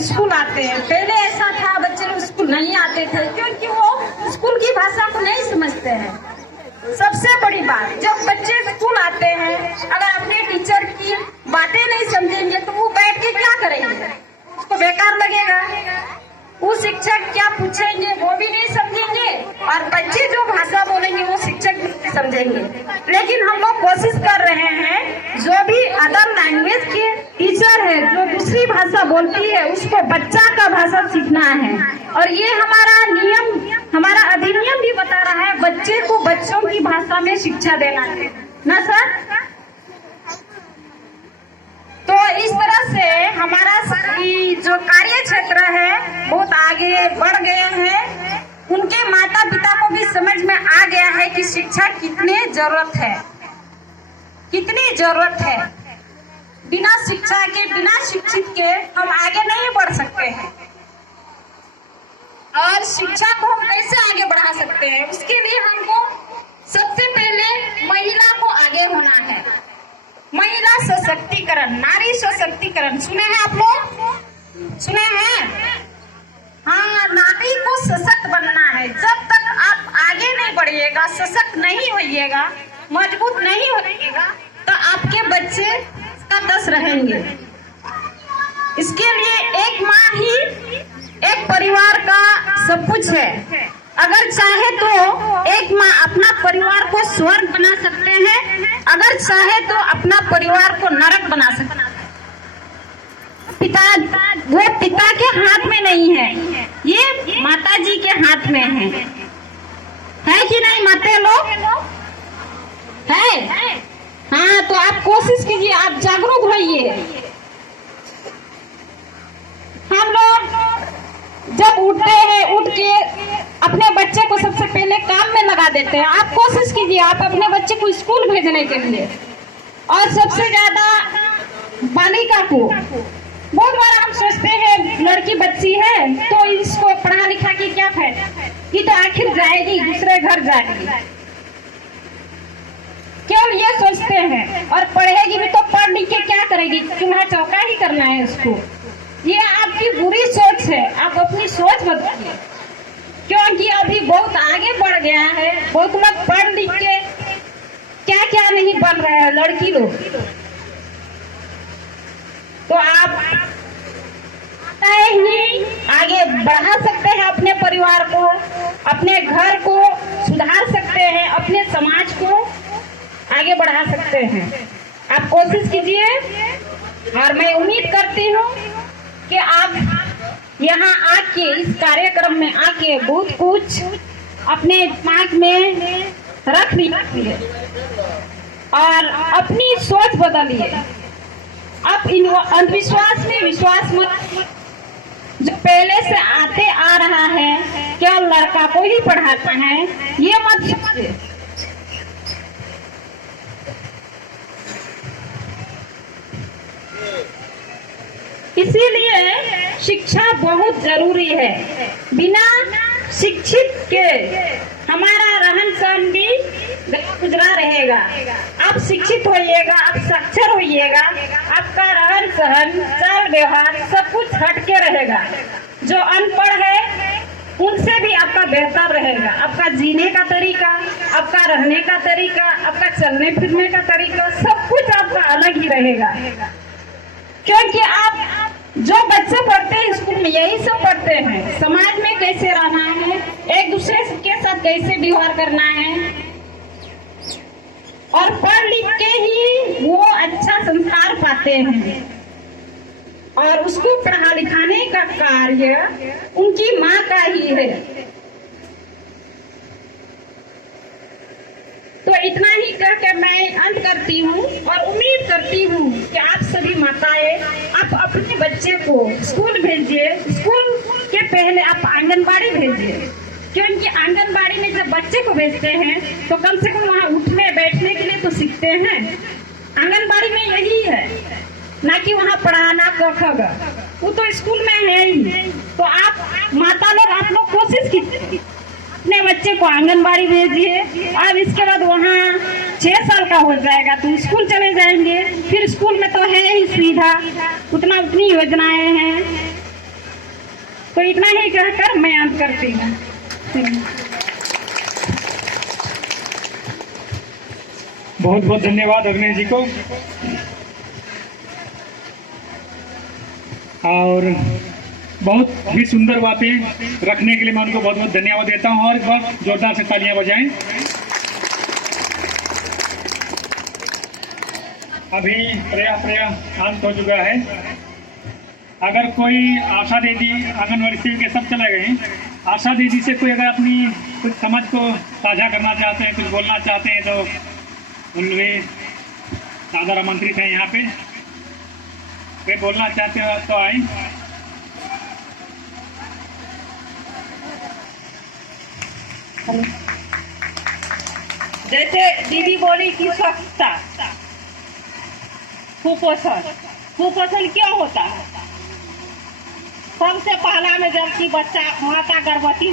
School आते हैं। पहले ऐसा था बच्चे लोग स्कूल नहीं आते थे क्योंकि वो स्कूल की भाषा को नहीं समझते हैं। सबसे बड़ी बात, जब बच्चे स्कूल आते हैं अगर अपने टीचर की बातें नहीं समझेंगे तो वो बैठ के क्या करेंगे, उसको बेकार लगेगा। वो शिक्षक क्या पूछेंगे वो भी नहीं समझेंगे और बच्चे जो भाषा बोलेंगे वो शिक्षक भी नहीं समझेंगे। लेकिन हम लोग कोशिश कर रहे हैं, जो भी अदर लैंग्वेज के टीचर है जो दूसरी भाषा बोलती है उसको बच्चा का भाषा सीखना है। और ये हमारा नियम, हमारा अधिनियम भी बता रहा है बच्चे को बच्चों की भाषा में शिक्षा देना है ना सर। तो इस तरह से हमारा जो कार्य क्षेत्र है बहुत आगे बढ़ गए हैं। उनके माता पिता को भी समझ में आ गया है कि शिक्षा कितनी जरूरत है, कितनी जरूरत है। बिना शिक्षा के, बिना शिक्षित के हम आगे नहीं बढ़ सकते हैं। और शिक्षा को हम कैसे आगे बढ़ा सकते हैं, उसके लिए हमको सबसे पहले महिला को आगे होना है। महिला सशक्तिकरण, नारी सशक्तिकरण, सुने हैं आप लोग, सुने हैं? हाँ, नारी को सशक्त बनना है। जब तक आप आगे नहीं बढ़िएगा, सशक्त नहीं होइएगा, मजबूत नहीं होइएगा तो आपके बच्चे का दस रहेंगे। इसके लिए एक माँ ही एक परिवार का सब कुछ है। अगर चाहे तो एक माँ अपना परिवार को स्वर्ग बना सकते हैं, अगर चाहे तो अपना परिवार को नरक बना सकते हैं। वो पिता के हाथ में नहीं है, ये माता जी के हाथ में है कि नहीं माते लोग? है। हाँ, तो आप कोशिश कीजिए, आप जागरूक होइए। हम लोग जब उठते हैं, उठ के अपने बच्चे को सबसे पहले काम में लगा देते हैं। आप कोशिश कीजिए, आप अपने बच्चे को स्कूल भेजने के लिए, और सबसे ज्यादा बालिका को। बहुत बार हम सोचते हैं लड़की बच्ची है तो इसको पढ़ा लिखा के क्या फायदा, ये तो आखिर जाएगी दूसरे घर जाएगी, क्यों ये सोचते हैं। और पढ़ेगी भी तो पढ़ लिख के क्या करेगी, चूल्हा चौका ही करना है उसको। ये आपकी बुरी सोच है, आप अपनी सोच बदलिए, क्योंकि अभी बहुत आगे बढ़ गया है। बहुत लोग पढ़ लिख के क्या क्या नहीं बन रहे हैं लड़की लोग। तो आप ही आगे बढ़ा सकते हैं अपने परिवार को, अपने घर को सुधार सकते हैं, अपने समाज को आगे बढ़ा सकते हैं। आप कोशिश कीजिए और मैं उम्मीद करती हूँ कि आप यहाँ आके, इस कार्यक्रम में आके बहुत कुछ अपने दिमाग में रख लीजिए और अपनी सोच बदलिए। आप अंधविश्वास में विश्वास मत, जो पहले से आते आ रहा है क्या लड़का को ही पढ़ाता है, ये मत सोचिए। इसीलिए शिक्षा बहुत जरूरी है। बिना शिक्षित के हमारा रहन सहन भी गुजरा रहेगा। आप शिक्षित होइएगा, आप साक्षर होइएगा, आपका रहन सहन, चाल व्यवहार सब कुछ हटके रहेगा। जो अनपढ़ है उनसे भी आपका बेहतर रहेगा। आपका जीने का तरीका, आपका रहने का तरीका, आपका चलने फिरने का तरीका, सब कुछ आपका अलग ही रहेगा। क्योंकि आप जो बच्चे पढ़ते हैं स्कूल में यही सब पढ़ते हैं, समाज में कैसे रहना है, एक दूसरे के साथ कैसे व्यवहार करना है, और पढ़ लिख के ही वो अच्छा संस्कार पाते हैं। और उसको पढ़ा लिखाने का कार्य उनकी माँ का ही है। तो इतना ही करके मैं अंत करती हूँ और उम्मीद करती हूँ कि आप सभी माताएं आप अपने बच्चे को स्कूल भेजिए। स्कूल के पहले आप आंगनबाड़ी भेजिए, क्योंकि आंगनबाड़ी में जब बच्चे को भेजते हैं तो कम से कम वहाँ उठने बैठने के लिए तो सीखते हैं। आंगनबाड़ी में यही है, ना कि वहाँ पढ़ाना कखगा, वो तो स्कूल में है ही। तो आप माता लोग, आप लोग कोशिश कीजिए अपने बच्चे को आंगनबाड़ी भेजिए। अब इसके बाद वहाँ 6 साल का हो जाएगा तो स्कूल चले जाएंगे। फिर स्कूल में तो है ही सुविधा, उतनी योजनाएं हैं। तो इतना ही कहकर मैं अंत करती हूँ। बहुत बहुत धन्यवाद अग्नेश जी को। और बहुत ही सुंदर बातें रखने के लिए मैं उनको बहुत बहुत धन्यवाद देता हूँ, और एक बार जोरदार से तालियां बजाएं। अभी प्रेया अंत हो चुका है। अगर कोई आशा दीदी, आंगनबाड़ी सेविका सब चले गए, आशा दीदी से कोई अगर अपनी कुछ समझ को साझा करना चाहते हैं, कुछ बोलना चाहते हैं, तो उनके सादर आमंत्रित हैं यहाँ पे। वे बोलना चाहते हो तो आए। जैसे दीदी बोली कि स्वच्छता, कुपोषण क्यों होता है? सबसे पहला में जबकि बच्चा माता गर्भवती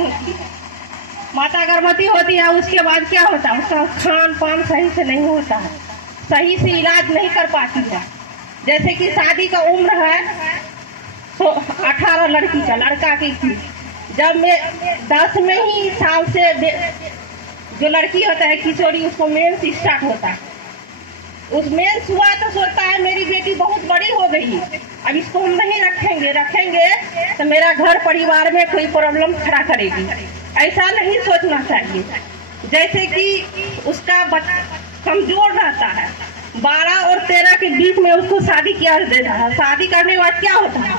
होती है, उसके बाद क्या होता है, उसका खान पान सही से नहीं होता है, सही से इलाज नहीं कर पाती है। जैसे कि शादी का उम्र है तो 18 लड़की का, लड़का की थी, जब मैं 10 में ही साल से जो लड़की होता है किशोरी, उसको मेंस स्टार्ट होता है। उस मेंस हुआ तो सोचता है मेरी बेटी बहुत बड़ी हो गई, अब इसको हम नहीं रखेंगे तो मेरा घर परिवार में कोई प्रॉब्लम खड़ा करेगी। ऐसा नहीं सोचना चाहिए। जैसे कि उसका बच्चा कमजोर रहता है, 12 और 13 के बीच में उसको शादी किया देता है। शादी करने के बाद क्या होता है,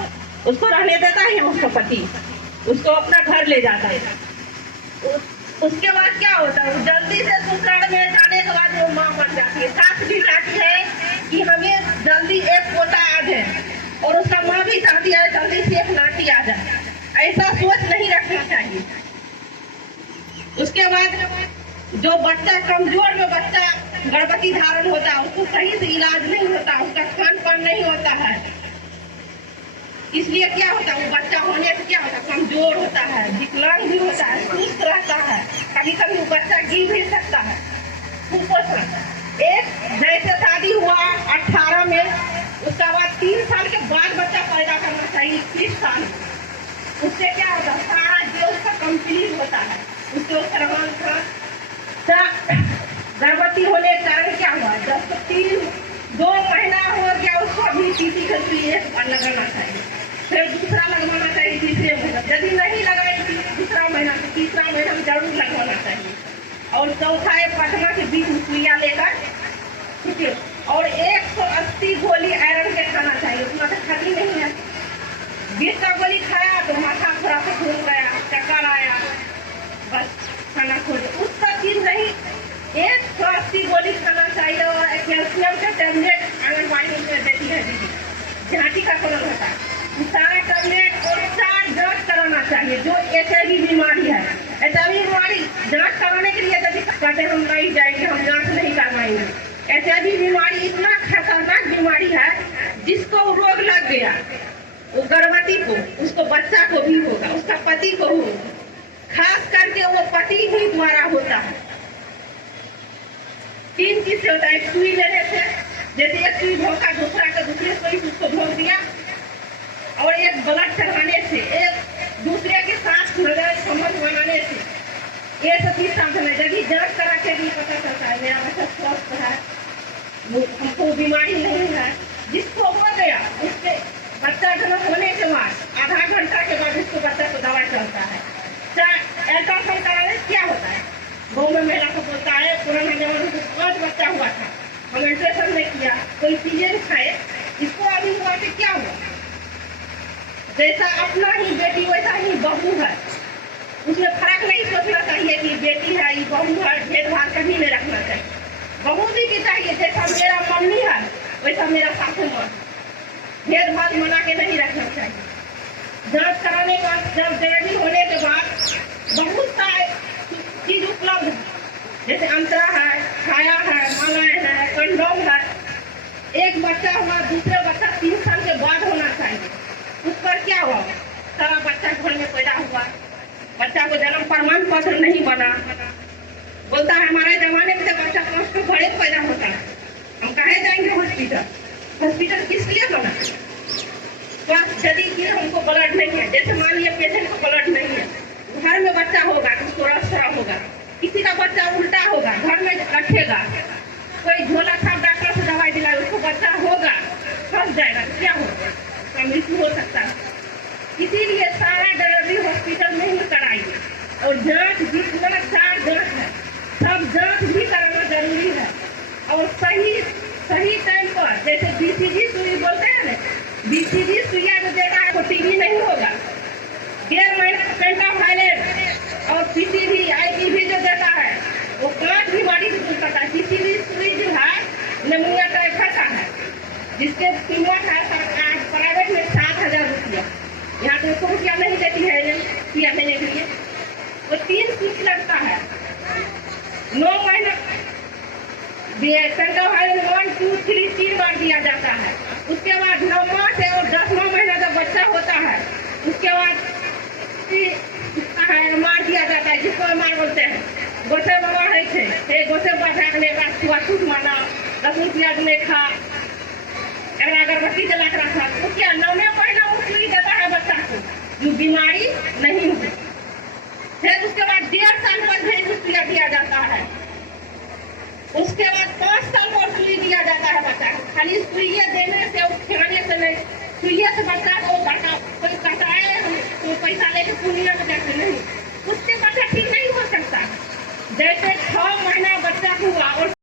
उसको रहने देता है उसका पति, उसको अपना घर ले जाता है। उसके बाद क्या होता है, जल्दी से ससुराल में जाने के बाद वो माँ बन जाती है। सास भी चाहती है कि हमें जल्दी एक पोता आ जाए, और उसका माँ भी चाहती है जल्दी से एक नाती आ जाए। ऐसा सोच नहीं रखना चाहिए। उसके बाद जो बच्चा कमजोर में बच्चा गर्भवती धारण होता है, उसको सही से इलाज नहीं होता, उसका खान पान नहीं होता है, इसलिए क्या होता है, वो बच्चा होने से क्या होता है, कमजोर होता है, विकलांग भी होता है, सुस्त रहता है, कभी कभी वो बच्चा गिर भी सकता है। कुपोषण एक, जैसे शादी हुआ 18 में, उसका बाद 3 साल के बाद बच्चा पैदा करना चाहिए, 30 साल। उससे क्या होता है, सारा जो उसका कंप्लीट होता है, उसके गर्भवती होने के कारण क्या हुआ, जब 2 महीना हो गया उसको अभी टीटी का लगाना चाहिए, फिर दूसरा लगवाना चाहिए तीसरे महीना, यदि नहीं लगाएगी दूसरा महीना तो तीसरा महीना में जरूर लगवाना चाहिए। और चौथा है पटना के बीच में सुइया लेकर, ठीक है, और 180 गोली आयरन के खाना चाहिए, उतना तो खाती नहीं है। 20 का गोली खाया तो माथा थोड़ा सा घूम गया, चक्कर आया, बस खाना खोज, उसका चीज नहीं, 180 गोली खाना चाहिए। और कैल्शियम का टेबलेट आंगनबाड़ी में देती है दीदी, झांटी का कलर होता है, सारा टेबलेट और 4 जांच कराना चाहिए। जो HIV बीमारी है, HIV बीमारी जांच कराने के लिए यदि कहते हम नहीं जाएंगे, हम जांच नहीं करवाएंगे। HIV बीमारी इतना खतरनाक बीमारी है, जिसको रोग लग गया, वो गर्भवती को, उसको बच्चा को भी होगा, उसका पति को होगा, खास करके वो पति ही द्वारा होता है। 3 चीज से होता है, एक सुई लेने से, जैसे एक सुई धोखा दूसरा का दूसरे सुई उसको धोख दिया, और एक ब्लड चढ़ाने से, एक दूसरे के साथ संबंध बनाने से, ये सब चीज साधन है। यदि जांच करा के भी पता चलता है मेरा बच्चा स्वस्थ है, हमको बीमारी नहीं है। जिसको हो गया उसके बच्चा जन्म होने के बाद आधा घंटा के बाद उसको बच्चा को दवा चलता है। अल्ट्रासाउंड कराने क्या होता है, गाँव में महिला को बोलता है, पुराना जमाने में 5 बच्चा हुआ था, हम अल्ट्रासाउंड में किया, कोई चीजें खाए, इसको अभी हुआ कि क्या हुआ, जैसा अपना ही बेटी वैसा ही बहू है, उसमें फर्क नहीं सोचना चाहिए कि बेटी है ये बहू है, भेदभाव कभी नहीं रखना चाहिए। बहू जी की चाहिए जैसा मेरा मम्मी है वैसा मेरा सासू माँ, भेदभाव मना के नहीं रखना चाहिए। जांच कराने के बाद, जब डिलीवरी होने के बाद बहुत सारे चीज उपलब्ध है, जैसे अंतरा है, छाया है, मालाएं है, कंडोम है। एक बच्चा हुआ, दूसरे बच्चा 3 साल के बाद होना चाहिए। उस पर क्या हुआ, सारा बच्चा घर में पैदा हुआ, बच्चा को जन्म प्रमाण पत्र नहीं बना, बोलता है हमारे जमाने में तो बच्चा 5 घरे पैदा होता है, हम कहे जाएंगे हॉस्पिटल, हॉस्पिटल किस लिए बना, यदि कि हमको ब्लड नहीं है, जैसे मान लिया पेशेंट घर में बच्चा होगा तो थोड़ा थोड़ा होगा, किसी का बच्चा उल्टा होगा, घर में रखेगा, कोई झोला छाप डॉक्टर से दवाई दिलाए, उसको बच्चा होगा, फंस जाएगा, क्या होगा, उसका मृत्यु हो सकता है। इसीलिए सारा डिलीवरी हॉस्पिटल में ही कराइए, और जांच जितना चार जांच है सब जांच भी कराना जरूरी है, और सही टाइम पर, जैसे बीसीजी सुई बोलते हैं ना, बीसीजी सुइया जो देगा है वो टीबी नहीं होगा, 1.5 महीना पेंटावायलेट और पीसीवी आईपीवी जो देता है वो 5 बीमारी से दूर करता है। पीसीवी सुई जो है निमोनिया टाइफाइड का है, जिसके कीमत है सरकार प्राइवेट में 7,000 रुपया, यहाँ तो 100 रुपया नहीं देती है किया देने के लिए, वो 3 सूच लगता है, 9 महीना पेंटावायलेट 1, 2, 3 3 बार दिया जाता है। उसके बाद 9वां से और 10वां महीना जब बच्चा होता है उसके बाद मार दिया जाता है, जिसको मार बोलते हैं, गोसे बाबा है थे, गोसे बाबा का छुआछूत माना, 10 रुपया ने खा, अगर अगरबत्ती जला कर रखा तो क्या 9वें महीना वो सुई देता है बच्चा को, जो बीमारी नहीं हुई। फिर उसके बाद 1.5 साल पर भेज रुपया दिया जाता है, उसके बाद 5 साल पर सुई दिया जाता है बच्चा को। खाली सुई देने से और खिलाने से नहीं, सुई से बच्चा को कोई कटाए तो पैसा लेके पूर्णिया में जाते नहीं, उससे बच्चा ठीक नहीं हो सकता। जैसे 6 महीना बच्चा हुआ और